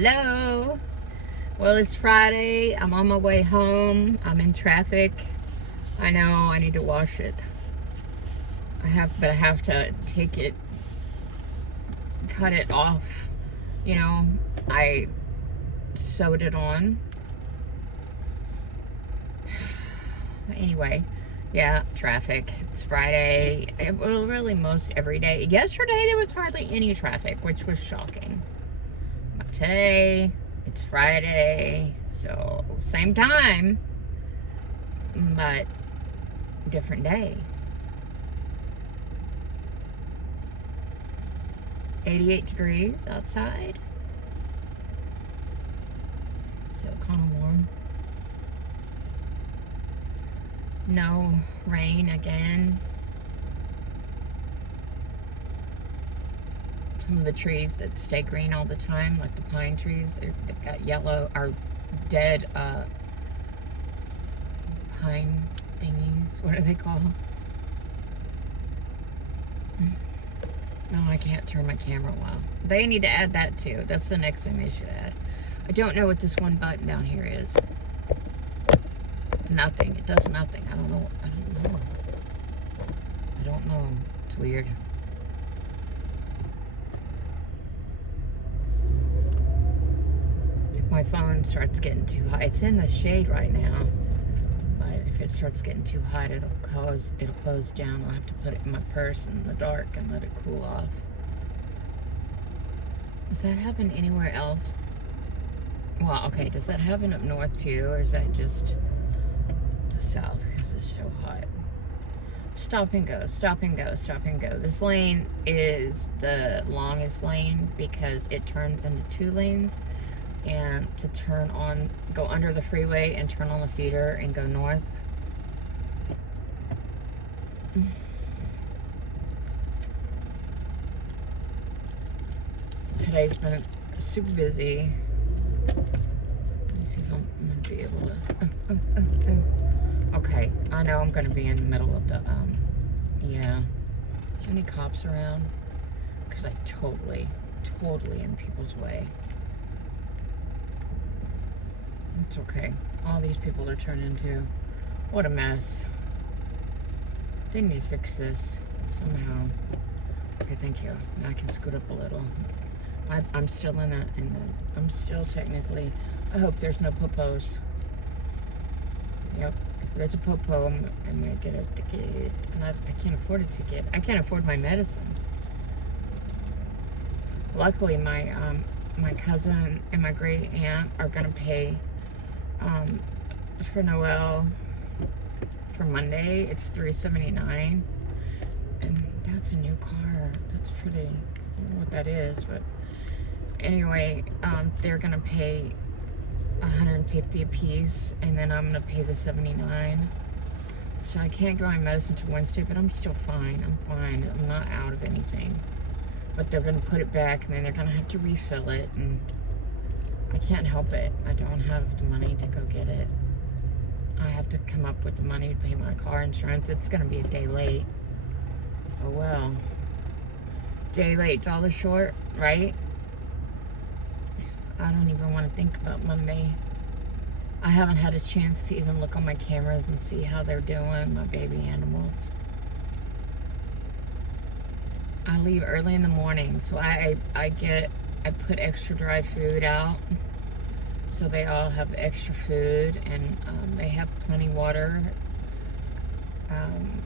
Hello. Well, it's Friday. I'm on my way home. I'm in traffic. I know I need to wash it. I have to take it, cut it off. You know, I sewed it on. Anyway, yeah, traffic. It's Friday. Well, really most every day. Yesterday there was hardly any traffic, which was shocking. But today, it's Friday, so same time, but different day. 88 degrees outside, so kind of warm. No rain again. Some of the trees that stay green all the time, like the pine trees, they've got yellow or dead pine thingies. What are they called? No, I can't turn my camera well. They need to add that too. That's the next thing they should add. I don't know what this one button down here is. It's nothing. It does nothing. I don't know. I don't know. It's weird. If my phone starts getting too hot, it's in the shade right now. But if it starts getting too hot, it'll close down. I'll have to put it in my purse in the dark and let it cool off. Does that happen anywhere else? Well, okay, does that happen up north too, or is that just the south because it's so hot? Stop and go, stop and go, stop and go. This lane is the longest lane because it turns into 2 lanes. And to turn on, go under the freeway and turn on the feeder and go north. Today's been super busy. Let me see if I'm gonna be able to. Okay, I know I'm gonna be in the middle of the, yeah. Is there any cops around? Because I totally in people's way. It's okay. All these people are turned into, what a mess. They need to fix this somehow. Okay, thank you. Now I can scoot up a little. I'm still I'm still technically, I hope there's no popos. Yep, if there's a popo, I'm gonna get a ticket. And I can't afford a ticket. I can't afford my medicine. Luckily, my cousin and my great aunt are gonna pay for Noel for Monday. It's $379, and that's a new car. That's pretty. I don't know what that is, but anyway, they're gonna pay $150 a piece, and then I'm gonna pay the $79. So I can't get my medicine till Wednesday, but I'm still fine. I'm fine. I'm not out of anything. But they're gonna put it back, and then they're gonna have to refill it, and I can't help it. I don't have the money to go get it. I have to come up with the money to pay my car insurance. It's gonna be a day late. Oh well. Day late, dollar short, right? I don't even want to think about Monday. I haven't had a chance to even look on my cameras and see how they're doing, my baby animals. I leave early in the morning, so I put extra dry food out, so they all have extra food, and they have plenty water. And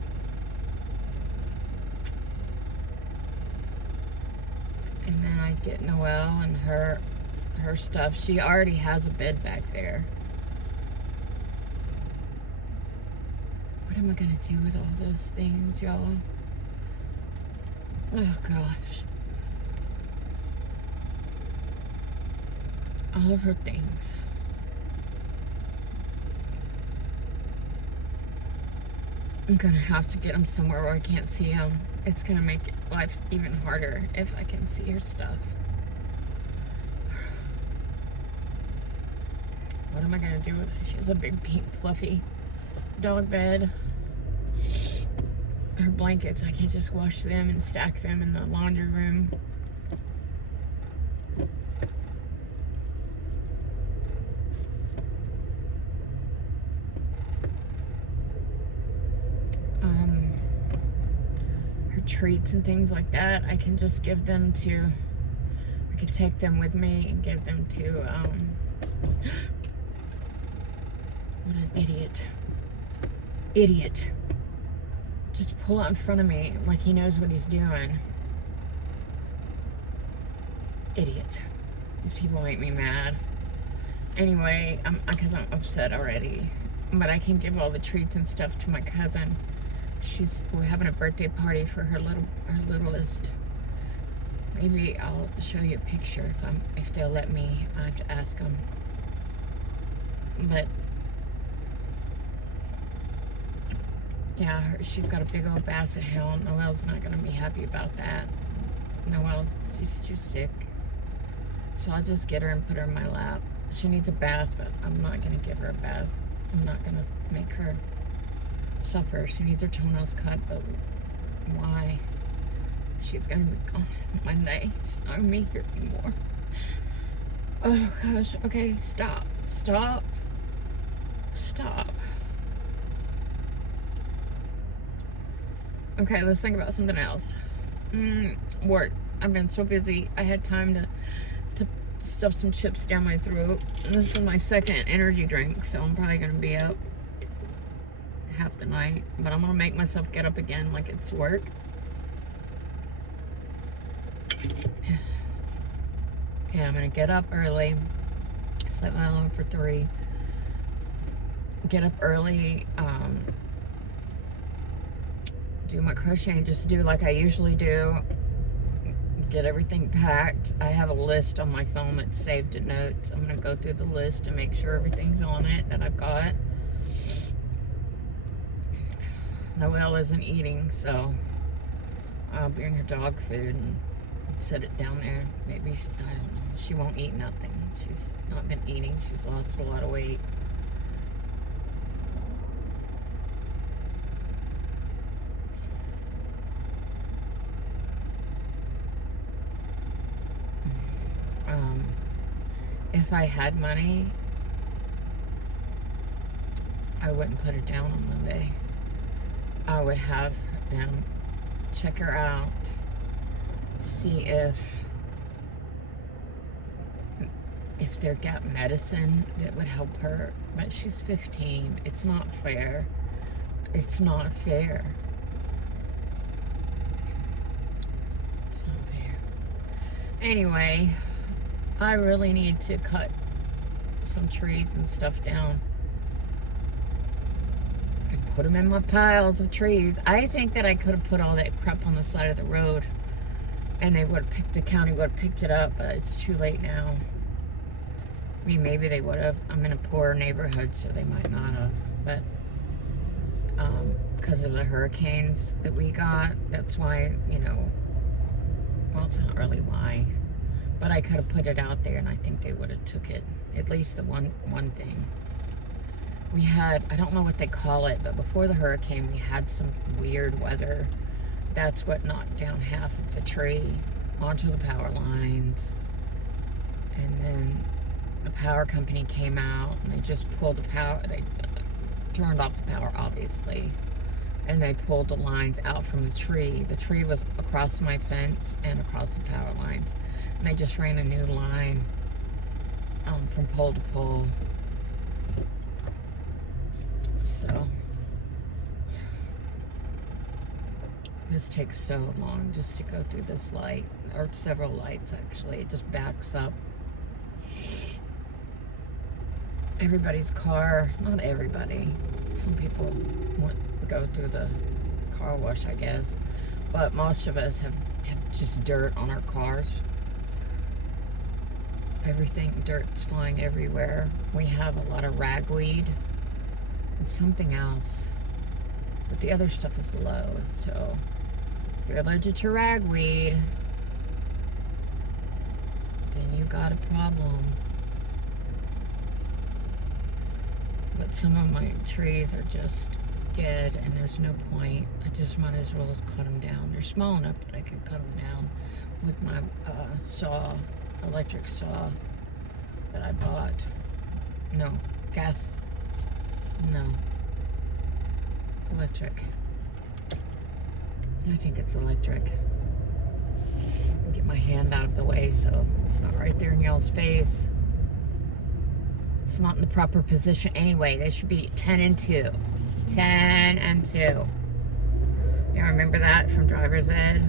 then I get Noelle and her stuff. She already has a bed back there. What am I gonna do with all those things, y'all? Oh gosh. All of her things. I'm gonna have to get them somewhere where I can't see them. It's gonna make life even harder if I can see her stuff. What am I gonna do with her? She has a big pink fluffy dog bed. Her blankets, I can just wash them and stack them in the laundry room. treats and things like that, I can just give them to, I could take them with me and give them to, what an idiot. Idiot. Just pull out in front of me like he knows what he's doing. Idiot. These people make me mad. Anyway, because I'm upset already. But I can give all the treats and stuff to my cousin. We're having a birthday party for her littlest. Maybe I'll show you a picture if they'll let me. I have to ask them. But yeah, she's got a big old basset hound. Noelle's not gonna be happy about that. Noelle's she's sick, so I'll just get her and put her in my lap. She needs a bath, but I'm not gonna give her a bath. I'm not gonna make her suffer. She needs her toenails cut, but why? She's gonna be gone Monday. She's not gonna be here anymore. Oh gosh. Okay, stop. Stop. Stop. Okay, let's think about something else. Work. I've been so busy. I had time to stuff some chips down my throat. And this is my second energy drink, so I'm probably gonna be up half the night. But I'm gonna make myself get up again like it's work. Yeah, I'm gonna get up early. Set my alarm for 3. Get up early. Do my crocheting, just do like I usually do. Get everything packed. I have a list on my phone that's saved in notes. I'm gonna go through the list and make sure everything's on it that I've got. Noelle isn't eating, so I'll bring her dog food and set it down there. Maybe, I don't know. She won't eat nothing. She's not been eating. She's lost a lot of weight. If I had money, I wouldn't put her down on Monday. I would have them check her out, see if they've got medicine that would help her. But she's 15. It's not fair. It's not fair. It's not fair. Anyway, I really need to cut some trees and stuff down and put them in my piles of trees. I think that I could have put all that crap on the side of the road and the county would have picked it up, but it's too late now. I mean, maybe they would have. I'm in a poor neighborhood, so they might not have, but because of the hurricanes that we got, that's why, you know, well, it's not really why. But I could have put it out there and I think they would have took it. At least the one thing. We had, I don't know what they call it, but before the hurricane we had some weird weather. That's what knocked down half of the tree onto the power lines. And then the power company came out and they just pulled the power, they turned off the power obviously. And they pulled the lines out from the tree. The tree was across my fence and across the power lines. And they just ran a new line from pole to pole. So this takes so long just to go through this light, or several lights actually. It just backs up. Everybody's car, not everybody. Some people go through the car wash, I guess. But most of us have just dirt on our cars. Dirt's flying everywhere. We have a lot of ragweed and something else. But the other stuff is low, so if you're allergic to ragweed, then you got a problem. But some of my trees are just dead and there's no point. I just might as well cut them down. They're small enough that I can cut them down with my electric saw that I bought. No, gas. No, electric. I think it's electric. Get my hand out of the way so it's not right there in y'all's face. It's not in the proper position anyway. They should be 10 and 2. 10 and 2. You remember that from driver's ed?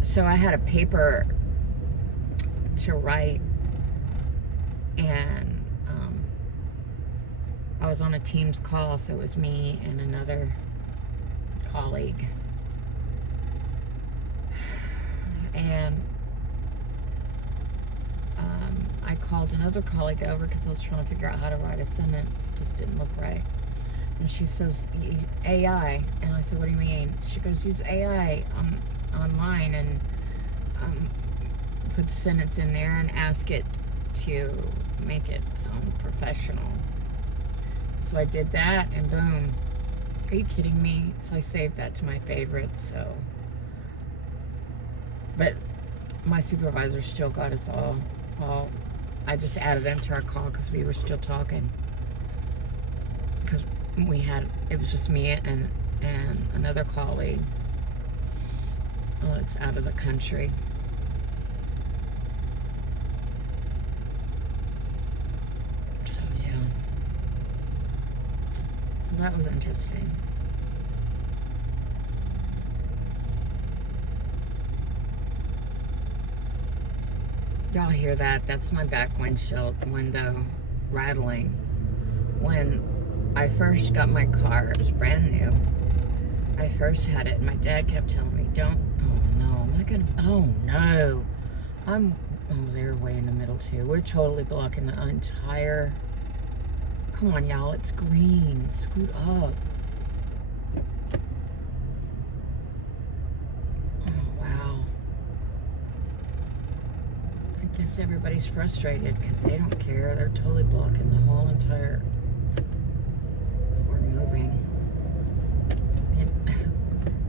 So I had a paper to write, and I was on a Teams call, so it was me and another colleague. And I called another colleague over because I was trying to figure out how to write a sentence. It just didn't look right. And she says, AI. And I said, what do you mean? She goes, use AI online and put a sentence in there and ask it to make it sound professional. So I did that, and boom. Are you kidding me? So I saved that to my favorites, so. But my supervisor still got us all. I just added them to our call because we were still talking. Because it was just me and another colleague. Oh, it's out of the country. So, yeah. So that was interesting. Y'all hear that? That's my back windshield window rattling. When I first got my car, it was brand new. I first had it, and my dad kept telling me, don't, oh no, I'm not gonna, oh no. They're way in the middle too. We're totally blocking the entire, come on y'all, it's green, scoot up. Oh wow. I guess everybody's frustrated because they don't care. They're totally blocking the whole entire, we're moving.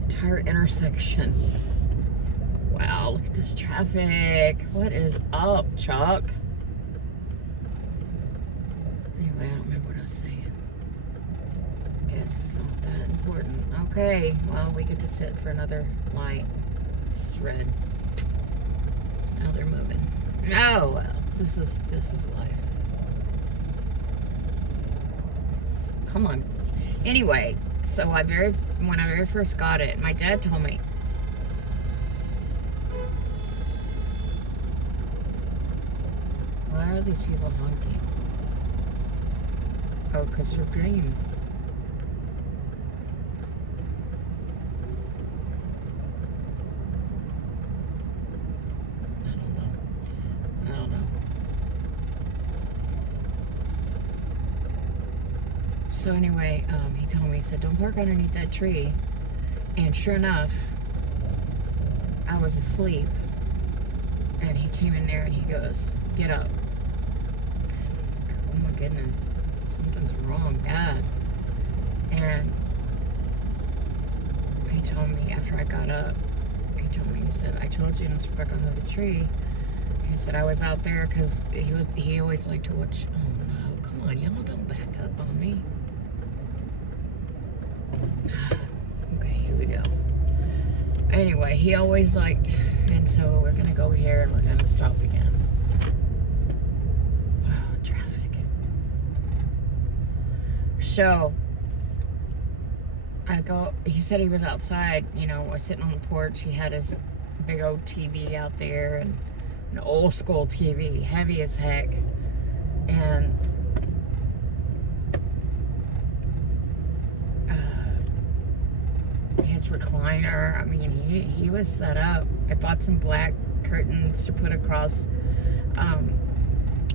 Entire intersection. Wow, look at this traffic. What is up, Chuck? Anyway, I don't remember what I was saying. I guess it's not that important. Okay, well, we get to sit for another light. It's red. Now they're moving. Oh, well, this is life. Come on. Anyway, so when I very first got it, my dad told me, why are these people honking? Oh, because they're green. I don't know. So anyway, he told me, he said, don't park underneath that tree. And sure enough, I was asleep. And he came in there and he goes, get up. And, oh my goodness, something's wrong, bad. And he told me after I got up, he said, I told you not to park under the tree. He said, I was out there because he always liked to watch, oh no, come on, y'all don't back up on me. Okay, here we go. Anyway, he always liked, and so we're gonna go here and we're gonna stop again. Oh, traffic. So, he said he was outside, you know, was sitting on the porch. He had his big old TV out there, and an old school TV, heavy as heck. And his recliner, I mean, he was set up. I bought some black curtains to put across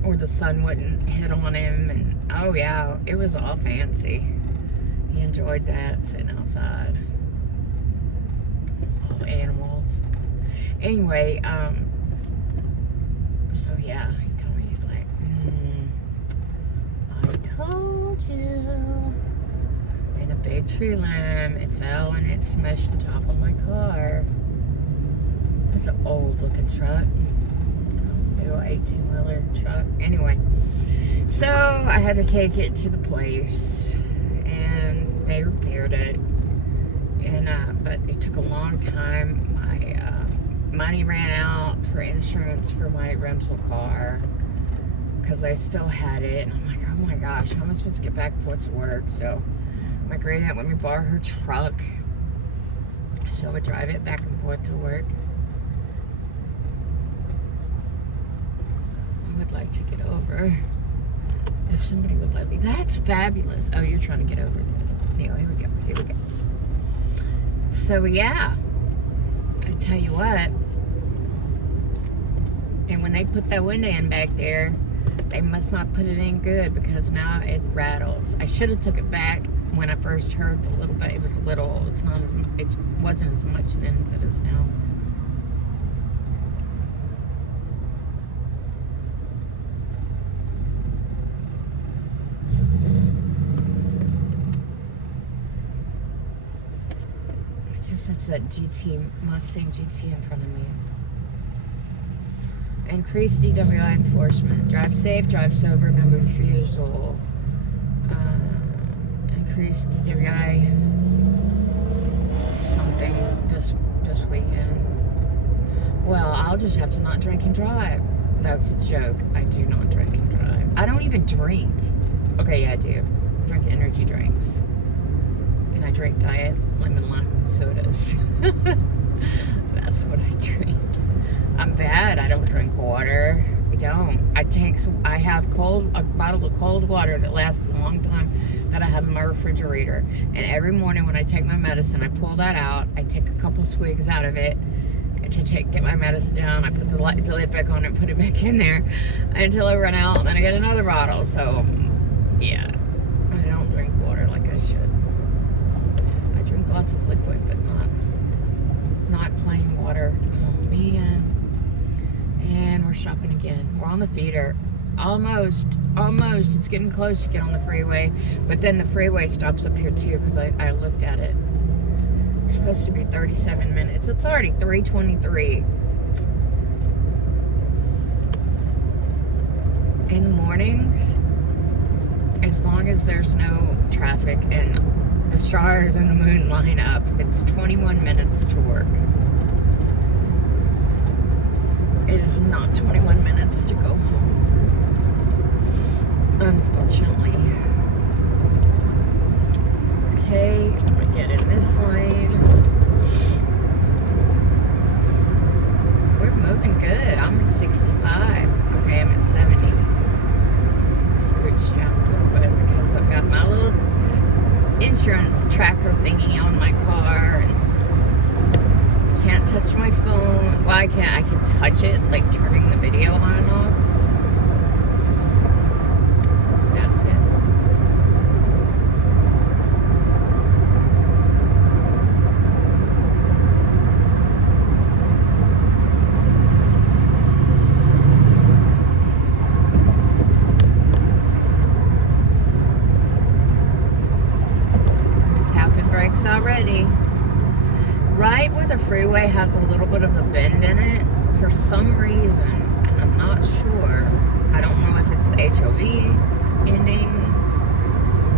where the sun wouldn't hit on him, and oh yeah, it was all fancy. He enjoyed that, sitting outside. All the animals. Anyway, so yeah, he told me, he's like, I told you. And a big tree limb, it fell and it smashed the top of my car. That's an old looking truck. Big old 18-wheeler truck. Anyway, so I had to take it to the place and they repaired it. but it took a long time. My money ran out for insurance for my rental car because I still had it, and I'm like, oh my gosh, how am I supposed to get back and forth to work? So my great aunt let me borrow her truck so I would drive it back and forth to work. I would like to get over if somebody would let me. That's fabulous. Oh, you're trying to get over there. Here we go. Here we go. So yeah, I tell you what. And when they put that window in back there, they must not put it in good because now it rattles. I should have took it back when I first heard the little bit. It was little. It's not as. It wasn't as much then as it is now. That's that Mustang GT in front of me. Increased DWI enforcement. Drive safe, drive sober, no refusal. Increased DWI something this weekend. Well, I'll just have to not drink and drive. That's a joke. I do not drink and drive. I don't even drink. Okay, yeah, I do. Drink energy drinks. And I drink diet lemon lime sodas. That's what I drink. I'm bad. I don't drink water. I don't. I have a bottle of cold water that lasts a long time that I have in my refrigerator. And every morning when I take my medicine, I pull that out. I take a couple swigs out of it to get my medicine down. I put the lid back on and put it back in there until I run out, and then I get another bottle. So, yeah. I don't drink water like I should. Drink lots of liquid, but not plain water. Oh man. And we're stopping again. We're on the feeder. Almost. It's getting close to get on the freeway, but then the freeway stops up here too because I looked at it. It's supposed to be 37 minutes. It's already 3:23. In the mornings, as long as there's no traffic and the stars and the moon line up, it's 21 minutes to work. It is not 21 minutes to go home, unfortunately. Okay, I get in this lane. We're moving good. I'm at 65. Okay, I'm at 70. Just scooch down a little bit because I've got my little insurance tracker thingy on my car, and can't touch my phone. Well, I can touch it, like turning the video on and off. That's it. Already. Right where the freeway has a little bit of a bend in it, for some reason, and I'm not sure. I don't know if it's the HOV ending,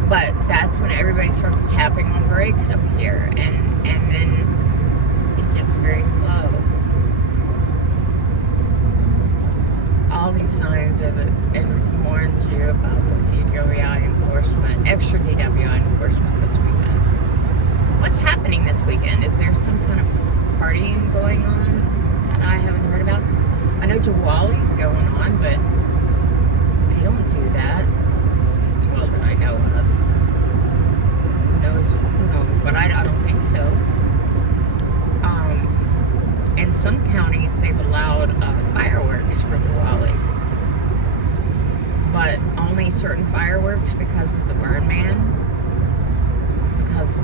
but that's when everybody starts tapping on brakes up here, and then it gets very slow. All these signs warned you about the DWI enforcement, extra DWI enforcement this weekend. What's happening this weekend? Is there some kind of partying going on that I haven't heard about? I know Diwali's going on, but they don't do that. Well, that I know of. Who knows? But I don't think so. In some counties, they've allowed fireworks for Diwali. But only certain fireworks because of the burn ban. Because,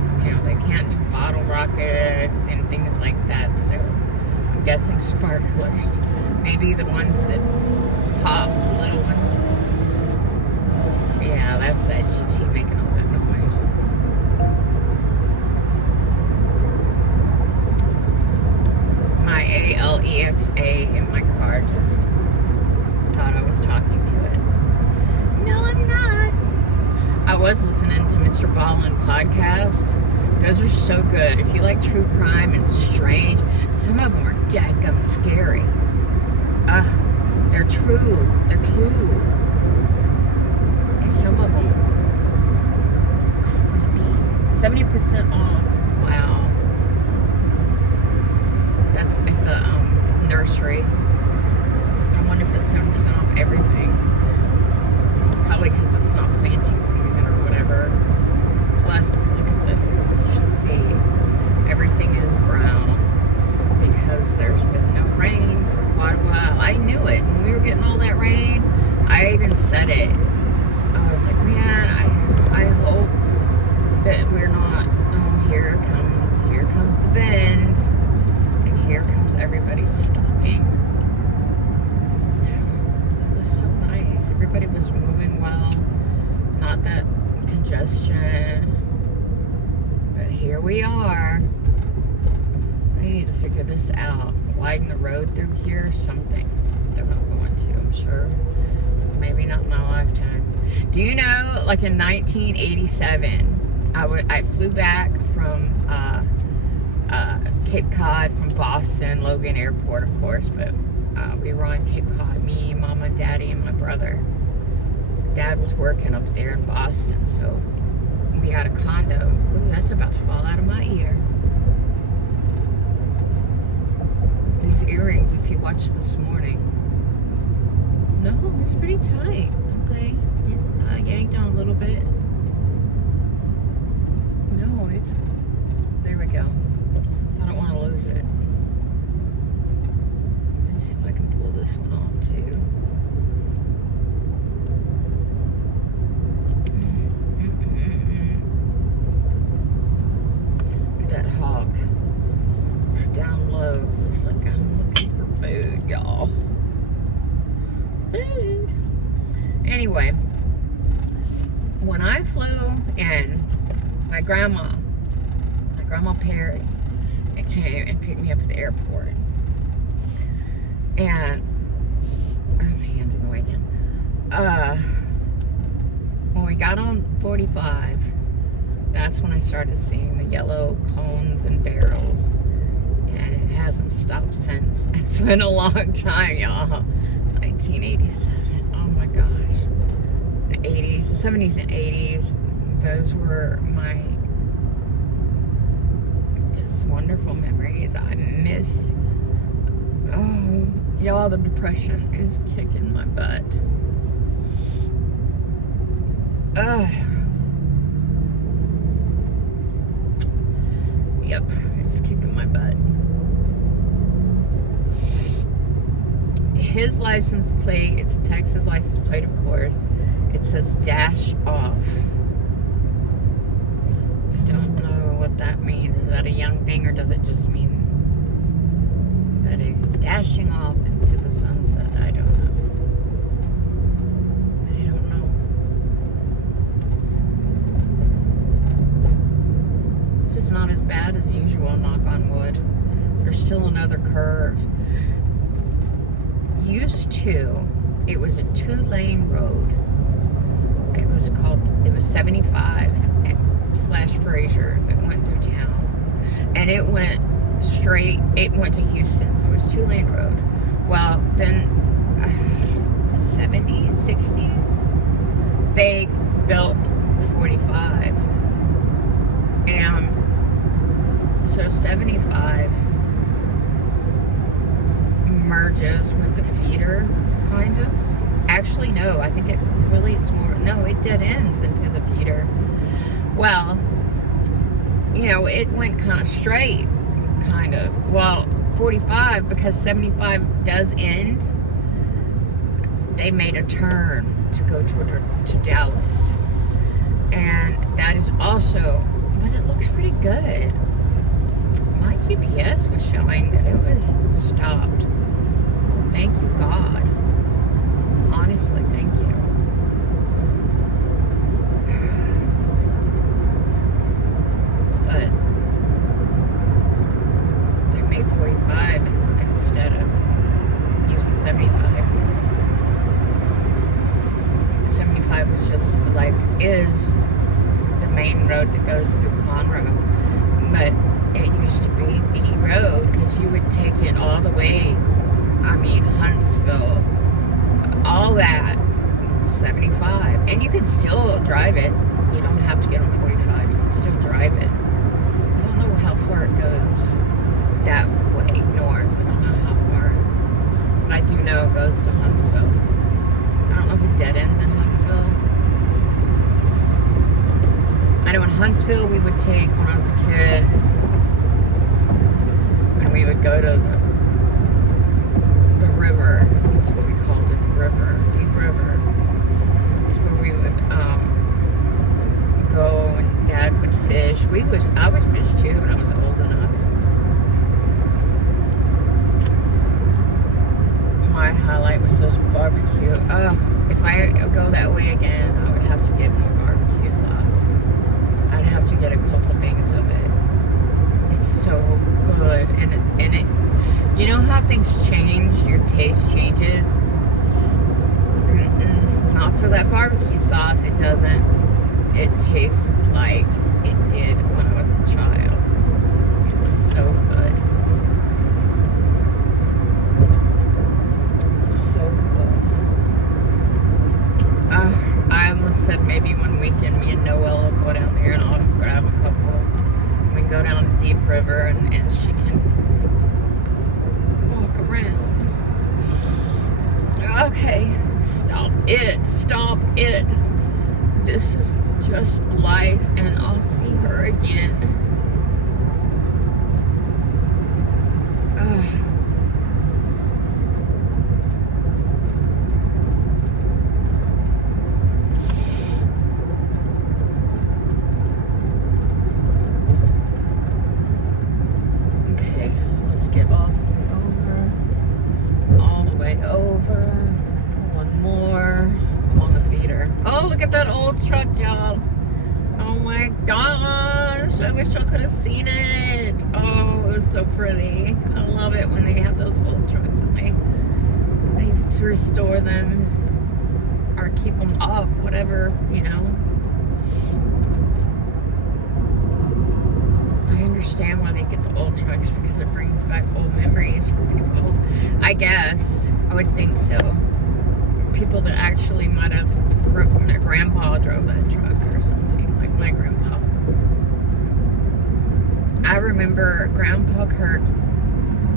they can't do bottle rockets and things like that, so I'm guessing sparklers. Maybe the ones that pop, the little ones. Yeah, that's that GT making all that noise. My ALEXA in my car just thought I was talking to it. No, I'm not. I was listening to Mr. Ballin podcast Those are so good. If you like true crime and strange, some of them are dadgum scary. They're true. They're true. And some of them creepy. 70% off. Wow. That's at the nursery. I wonder if it's 7% off everything. Probably because it's not planting season or whatever. Plus, look at the, you should see, everything is brown because there's been no rain for quite a while. I knew it. When we were getting all that rain, I even said it. I was like, man, I hope that we're not, oh, here comes the bend, and here comes everybody stopping. It was so nice. Everybody was moving well. Not that congestion. But here we are. They need to figure this out. Widen the road through here, something. They're not going to, I'm sure. Maybe not in my lifetime. Do you know, like in 1987, I flew back from Cape Cod from Boston, Logan Airport, of course, but we were on Cape Cod, me, Mama, Daddy, and my brother. Dad was working up there in Boston, so we had a condo. Ooh, that's about to fall out of my ear. These earrings, if you watched this morning. No, it's pretty tight. Okay, yanked on a little bit. No, it's, there we go. I don't want to lose it. Let me see if I can pull this one off too. Look at that hog. It's down low. It's like I'm looking for food, y'all. Food. Anyway, when I flew in, my grandma Perry, came and picked me up at the airport. And, oh, my hand's in the way again. When we got on 45, that's when I started seeing the yellow cones and barrels. And it hasn't stopped since. It's been a long time, y'all. 1987. Oh my gosh. The 80s, the 70s and 80s, those were my just wonderful memories. I miss, oh, y'all, the depression is kicking my butt. Yep, it's kicking my butt. His license plate, it's a Texas license plate, of course. It says dash off. I don't know what that means. Is that a young thing, or does it just mean that he's dashing off into the sunset? I don't know. I don't know. It's just not as bad as usual, knock on wood. There's still another curve. Used to, it was a 2-lane road. It was 75 / Fraser that went through town. And it went straight, it went to Houston, so it was 2-lane road. Well, then, the 70s, 60s, they built 45. And so 75 merges with the feeder, kind of. Actually, no, I think it's more, no, it dead ends into the feeder. Well, you know, it went kind of straight, kind of. Well, 45, because 75 does end, they made a turn to go to Dallas. And that is also, but it looks pretty good. My GPS was showing that it was stopped. Thank you, God. Honestly, thank you. But they made 45 instead of using 75. 75 was just like, is the main road that goes through Conroe. but it used to be the road because you would take it all the way. I mean, Huntsville, all that, 75, and you can still drive it. You don't have to get on 45. You can still drive it. I don't know how far it goes that way north. I don't know how far, but I do know it goes to Huntsville. I don't know if it dead ends in Huntsville. I know in Huntsville we would take, when I was a kid, when we would go to the river, that's what we called it, the river, Deep River. It's where we would go and Dad would fish. I would fish too when I was old enough. My highlight was those barbecue. If I go that way again, I would have to get more barbecue sauce. I'd have to get a couple things of it. It's so good, and it, you know how things change, your taste changes. Not for that barbecue sauce. It doesn't. It tastes like it did when I was a child. It's so good. So good. I almost said maybe one weekend me and Noelle will go down there and I'll grab a couple. We can go down to Deep River and she can walk around. Okay, stop it, stop it. This is just life, and I'll see her again. Okay, let's get all the way over. One more. I'm on the feeder. Oh, look at that old truck, y'all. Oh my gosh, I wish I could have seen it. Oh, it was so pretty. I love it when they have those old trucks and they to restore them or keep them up, whatever, you know. I understand why they get the old trucks, because it brings back old memories for people. I guess, I would think so. People that actually might have, their grandpa drove that truck or something, like my grandpa. I remember Grandpa Kirk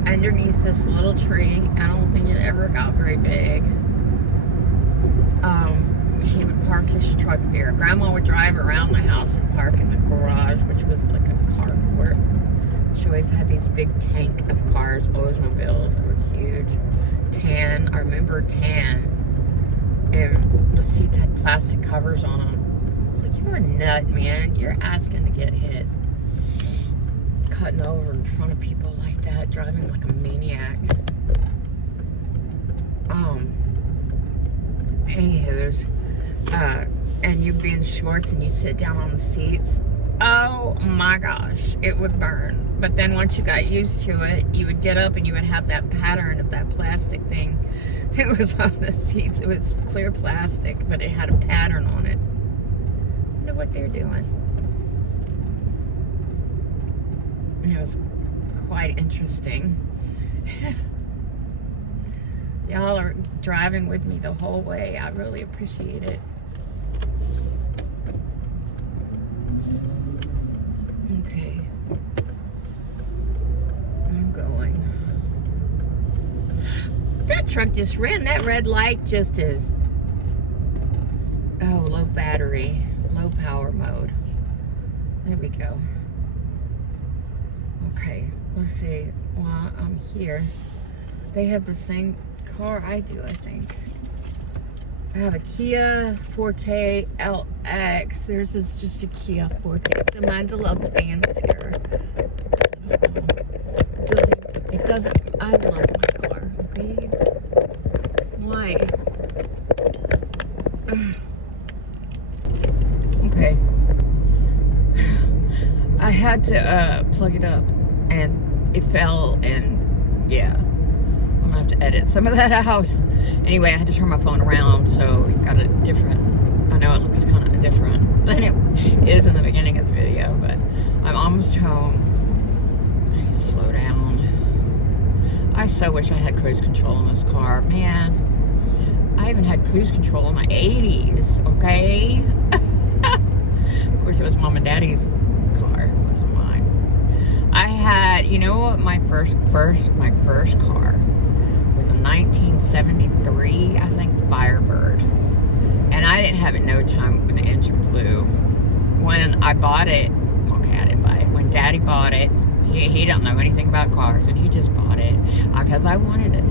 underneath this little tree. I don't think it ever got very big. He would park his truck there. Grandma would drive around the house and park in the garage, which was like a carport. She always had these big tank of cars, Oldsmobiles that were huge. Tan, I remember tan. And the seats had plastic covers on them. Like, you're a nut, man. You're asking to get hit. Cutting over in front of people like that, driving like a maniac. Anywho's, and you'd be in shorts and you sit down on the seats. Oh my gosh, it would burn. But then once you got used to it, you would get up and you would have that pattern of that plastic thing. It was on the seats. It was clear plastic, but it had a pattern on it. I wonder what they're doing. And it was quite interesting. Y'all are driving with me the whole way. I really appreciate it. Okay. I'm going. That truck just ran that red light just as, oh, low battery, low power mode. There we go. Okay, let's see. While I'm here, they have the same car I do, I think. I have a Kia Forte LX. Theirs is just a Kia Forte. So mine's a love fancier. It doesn't, I love my car, okay? Why? Okay. I had to plug it up and it fell, and yeah, I'm gonna have to edit some of that out. Anyway, I had to turn my phone around, so we've got a different, I know it looks kind of different than it is in the beginning of the video, but I'm almost home. Slow down. I so wish I had cruise control in this car. Man, I haven't had cruise control in my 80s, okay? Of course, it was Mom and Daddy's car. It wasn't mine. I had, you know what, my first car was a 1973, I think, Firebird. And I didn't have it no time when the engine blew. When I bought it, okay, I didn't buy it. When Daddy bought it, he don't know anything about cars, and he just bought it because I wanted it.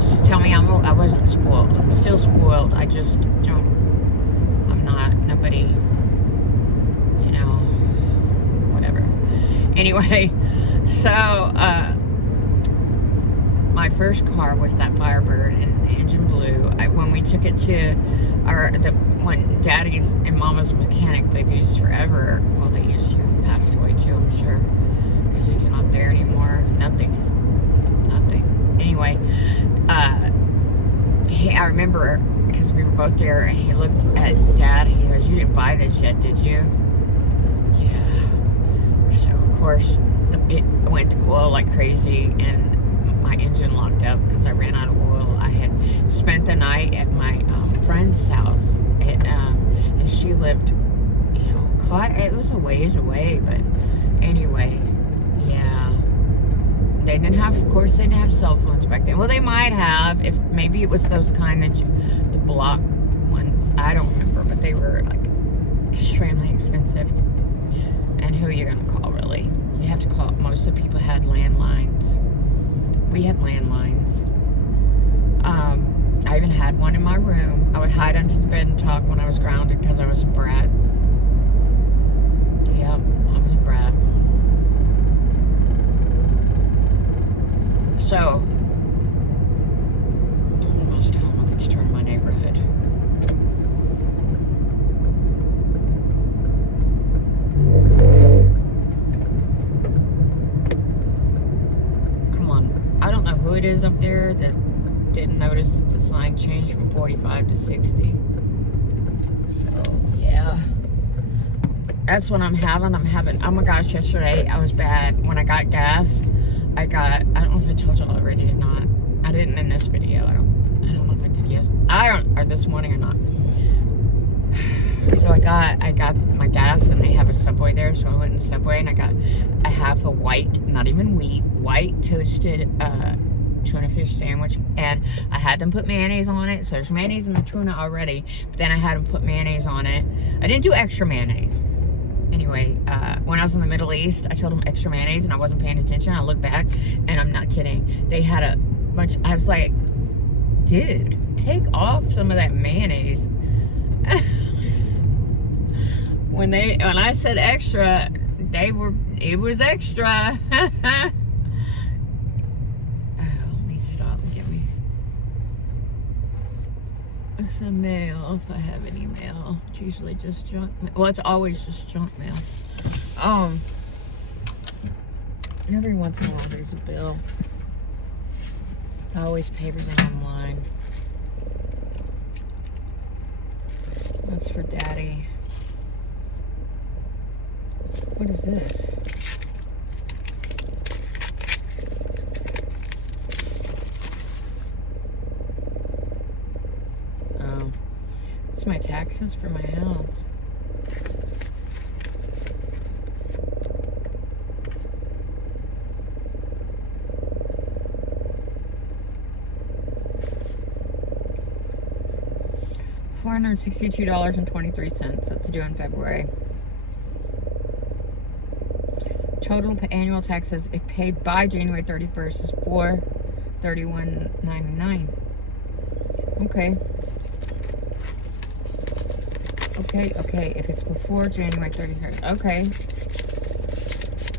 Just tell me I wasn't spoiled. I'm still spoiled. I just don't, I'm not, nobody, you know, whatever. Anyway, so, my first car was that Firebird, and the engine blew. When we took it to when Daddy's and Mama's mechanic, they've used forever. Well, they used to. He passed away too, I'm sure, because he's not there anymore. Nothing. Anyway, I remember because we were both there, and he looked at Dad. He goes, "You didn't buy this yet, did you?" Yeah. So of course it went to oil like crazy, and my engine locked up because I ran out of oil. I had spent the night at my friend's house, and she lived, you know, it was a ways away, but anyway, yeah. They didn't have, of course, they didn't have cell phones back then. Well, they might have, if maybe it was those kind that the block ones. I don't remember, but they were like extremely expensive. And who are you gonna call, really? You have to call. Most of the people had landlines. We had landlines. I even had one in my room. I would hide under the bed and talk when I was grounded because I was a brat. Yep, I was a brat. So, almost home. I could turn my neighborhood. Come on. I don't know who it is up there that didn't notice that the sign changed from 45 to 60. So, yeah. That's what I'm having. Oh my gosh, yesterday I was bad. When I got gas, I don't know if I told you already or not. I didn't in this video. I don't know if I did or this morning or not. So I got my gas, and they have a Subway there, so I went in Subway, and I got a half a white, not even wheat, white toasted tuna fish sandwich, and I had them put mayonnaise on it. So there's mayonnaise in the tuna already, but then I had them put mayonnaise on it. I didn't do extra mayonnaise. Anyway, when I was in the Middle East, I told them extra mayonnaise, and I wasn't paying attention. I looked back, and I'm not kidding. They had a bunch. I was like, dude, take off some of that mayonnaise. When I said extra, it was extra. Oh, let me stop and get me some mail, if I have any mail. It's usually just junk mail. Well, it's always just junk mail. Every once in a while there's a bill. I always pay everything online. That's for Daddy. What is this? Oh, it's my taxes for my house. $462.23. That's due in February. Total annual taxes if paid by January 31st is $431.99. Okay. Okay. If it's before January 31st, okay.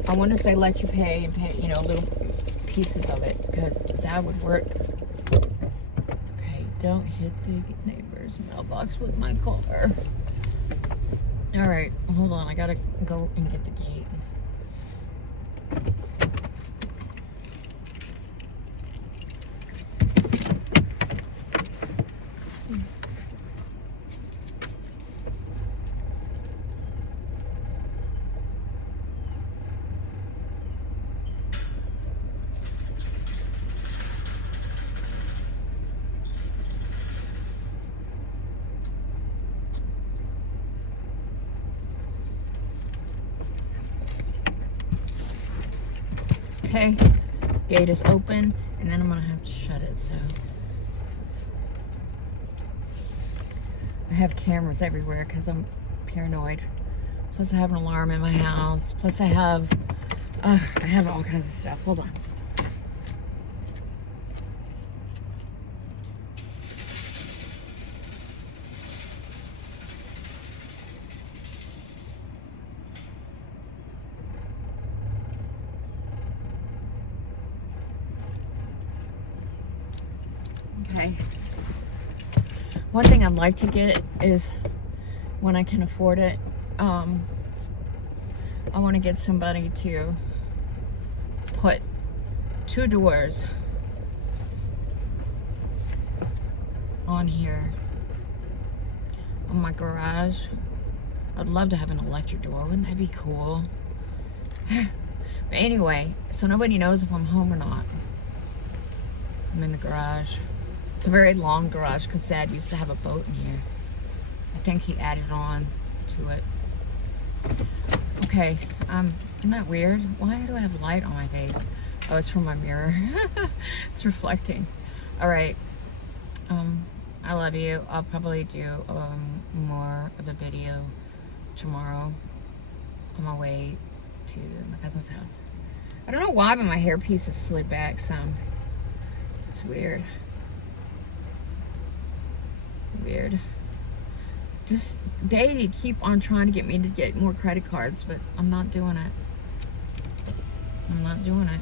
I wonder if they let you pay and pay, you know, little pieces of it, because that would work. Okay, don't hit the neighbor's mailbox with my car. All right, hold on. I gotta go and get the gate. Okay, gate is open, and then I'm gonna have to shut it, so. I have cameras everywhere because I'm paranoid. Plus I have an alarm in my house. Plus I have all kinds of stuff. Hold on. Okay. One thing I'd like to get is, when I can afford it, I want to get somebody to put 2 doors on here on my garage. I'd love to have an electric door. Wouldn't that be cool? But anyway, so nobody knows if I'm home or not. I'm in the garage. It's a very long garage because Dad used to have a boat in here. I think he added on to it. Okay, isn't that weird? Why do I have light on my face? Oh, it's from my mirror. It's reflecting. All right. I love you. I'll probably do more of a video tomorrow on my way to my cousin's house. I don't know why, but my hairpiece is slid back some. It's weird. Weird. Just, they keep on trying to get me to get more credit cards, but I'm not doing it. I'm not doing it.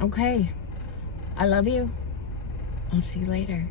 Okay. I love you. I'll see you later.